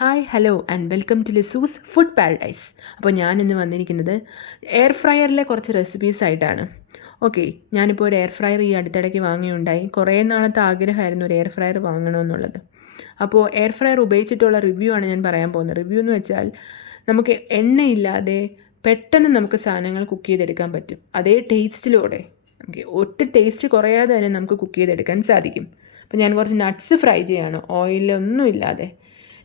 Hi hello and welcome to Lizu's food paradise. അപ്പോൾ ഞാനിന്ന് വന്നിരിക്കുന്നത് എയർ ഫ്രയറിലെ കുറച്ച് റെസിപ്പീസ് ആയിട്ടാണ്. ഓക്കെ, ഞാനിപ്പോൾ ഒരു എയർ ഫ്രയർ ഈ അടുത്തിടയ്ക്ക് വാങ്ങിയുണ്ടായി. കുറേ നാളത്തെ ആഗ്രഹമായിരുന്നു ഒരു എയർ ഫ്രയർ വാങ്ങണമെന്നുള്ളത്. അപ്പോൾ എയർ ഫ്രയർ ഉപയോഗിച്ചിട്ടുള്ള റിവ്യൂ ആണ് ഞാൻ പറയാൻ പോകുന്നത്. റിവ്യൂ എന്ന് വെച്ചാൽ നമുക്ക് എണ്ണയില്ലാതെ പെട്ടെന്ന് നമുക്ക് സാധനങ്ങൾ കുക്ക് ചെയ്തെടുക്കാൻ പറ്റും. അതേ ടേസ്റ്റിലൂടെ ഓക്കെ, ഒട്ടും ടേസ്റ്റ് കുറയാതെ തന്നെ നമുക്ക് കുക്ക് ചെയ്തെടുക്കാൻ സാധിക്കും. അപ്പോൾ ഞാൻ കുറച്ച് നട്ട്സ് ഫ്രൈ ചെയ്യാണ്, ഓയിലൊന്നും ഇല്ലാതെ.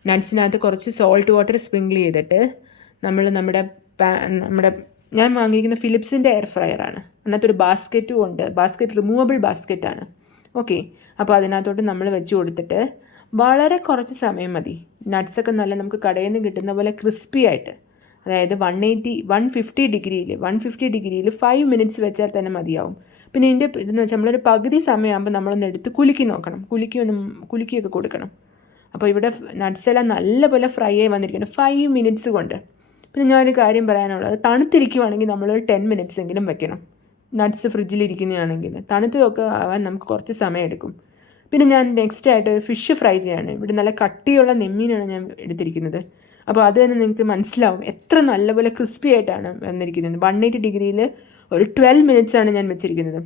നട്ട്സിനകത്ത് കുറച്ച് സോൾട്ട് വാട്ടർ സ്പ്രിങ്കിൾ ചെയ്തിട്ട് നമ്മുടെ ഞാൻ വാങ്ങിയിരിക്കുന്ന ഫിലിപ്സിൻ്റെ എയർ ഫ്രയറാണ്. അതിനകത്തൊരു ബാസ്ക്കറ്റും ഉണ്ട്. Basket removable ബാസ്ക്കറ്റാണ്. ഓക്കെ, അപ്പോൾ അതിനകത്തോട്ട് നമ്മൾ വെച്ച് കൊടുത്തിട്ട് വളരെ കുറച്ച് സമയം മതി. നട്ട്സൊക്കെ നല്ല നമുക്ക് കടയിൽ നിന്ന് കിട്ടുന്ന പോലെ ക്രിസ്പി ആയിട്ട്, അതായത് 150 ഡിഗ്രിയിൽ 5 മിനിറ്റ്സ് വെച്ചാൽ തന്നെ മതിയാവും. പിന്നെ ഇതിൻ്റെ ഇതെന്ന് വെച്ചാൽ നമ്മളൊരു പകുതി സമയമാകുമ്പോൾ നമ്മളൊന്ന് എടുത്ത് കുലുക്കി നോക്കണം, കുലുക്കിയൊക്കെ കൊടുക്കണം. അപ്പോൾ ഇവിടെ നട്ട്സ് എല്ലാം നല്ലപോലെ ഫ്രൈ ആയി വന്നിരിക്കുന്നുണ്ട് 5 മിനിറ്റ്സ് കൊണ്ട്. പിന്നെ ഞാനൊരു കാര്യം പറയാനുള്ളത്, തണുത്തിരിക്കുവാണെങ്കിൽ നമ്മളൊരു 10 മിനിറ്റ്സ് എങ്കിലും വെക്കണം. നട്ട്സ് ഫ്രിഡ്ജിലിരിക്കുന്നതാണെങ്കിൽ തണുത്തൊക്കെ ആവാൻ നമുക്ക് കുറച്ച് സമയം എടുക്കും. പിന്നെ ഞാൻ നെക്സ്റ്റ് ആയിട്ട് ഫിഷ് ഫ്രൈ ചെയ്യാണ്. ഇവിടെ നല്ല കട്ടിയുള്ള നെമ്മീനാണ് ഞാൻ എടുത്തിരിക്കുന്നത്. അപ്പോൾ അത് തന്നെ നിങ്ങൾക്ക് മനസ്സിലാവും എത്ര നല്ലപോലെ ക്രിസ്പി ആയിട്ടാണ് വന്നിരിക്കുന്നത്. 180 ഡിഗ്രിയിൽ ഒരു 12 മിനിറ്റ്സ് ആണ് ഞാൻ വെച്ചിരിക്കുന്നത്.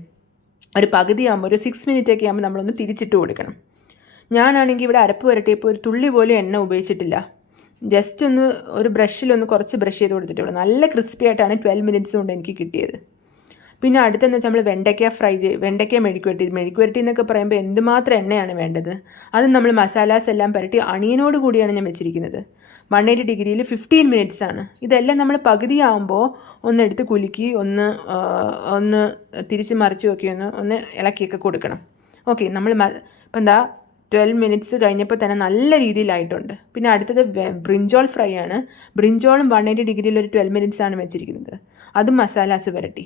ഒരു പകുതി ആകുമ്പോൾ ഒരു 6 മിനിറ്റ് ഒക്കെ ആകുമ്പോൾ നമ്മളൊന്ന് തിരിച്ചിട്ട് കൊടുക്കണം. ഞാനാണെങ്കിൽ ഇവിടെ അരപ്പ് പുരട്ടിയപ്പോൾ ഒരു തുള്ളി പോലും എണ്ണ ഉപയോഗിച്ചിട്ടില്ല. ജസ്റ്റ് ഒരു ബ്രഷിലൊന്ന് കുറച്ച് ബ്രഷ് ചെയ്ത് കൊടുത്തിട്ടുള്ളൂ. നല്ല ക്രിസ്പി ആയിട്ടാണ് 12 മിനിറ്റ്സ് കൊണ്ട് എനിക്ക് കിട്ടിയത്. പിന്നെ അടുത്തെന്ന് വെച്ചാൽ നമ്മൾ വെണ്ടയ്ക്ക മെഴുക്കുവരട്ടി എന്നൊക്കെ പറയുമ്പോൾ എന്തുമാത്രം എണ്ണയാണ് വേണ്ടത്. അത് നമ്മൾ മസാലാസ് എല്ലാം പുരട്ടി അണിയനോട് കൂടിയാണ് ഞാൻ വെച്ചിരിക്കുന്നത്. 180 ഡിഗ്രിയിൽ 15 മിനിറ്റ്സ് ആണ്. ഇതെല്ലാം നമ്മൾ പകുതിയാകുമ്പോൾ ഒന്നെടുത്ത് കുലുക്കി ഒന്ന് തിരിച്ച് മറിച്ച് നോക്കി ഒന്ന് ഇളക്കിയൊക്കെ കൊടുക്കണം. ഓക്കെ, ഇപ്പം എന്താ 12 മിനിറ്റ്സ് കഴിഞ്ഞപ്പോൾ തന്നെ നല്ല രീതിയിലായിട്ടുണ്ട്. പിന്നെ അടുത്തത് ബ്രിഞ്ചോൾ ഫ്രൈ ആണ്. ബ്രിഞ്ചോളും 180 ഡിഗ്രിയിൽ ഒരു 12 മിനിറ്റ്സ് ആണ് വെച്ചിരിക്കുന്നത്. അതും മസാലാസ് പുരട്ടി.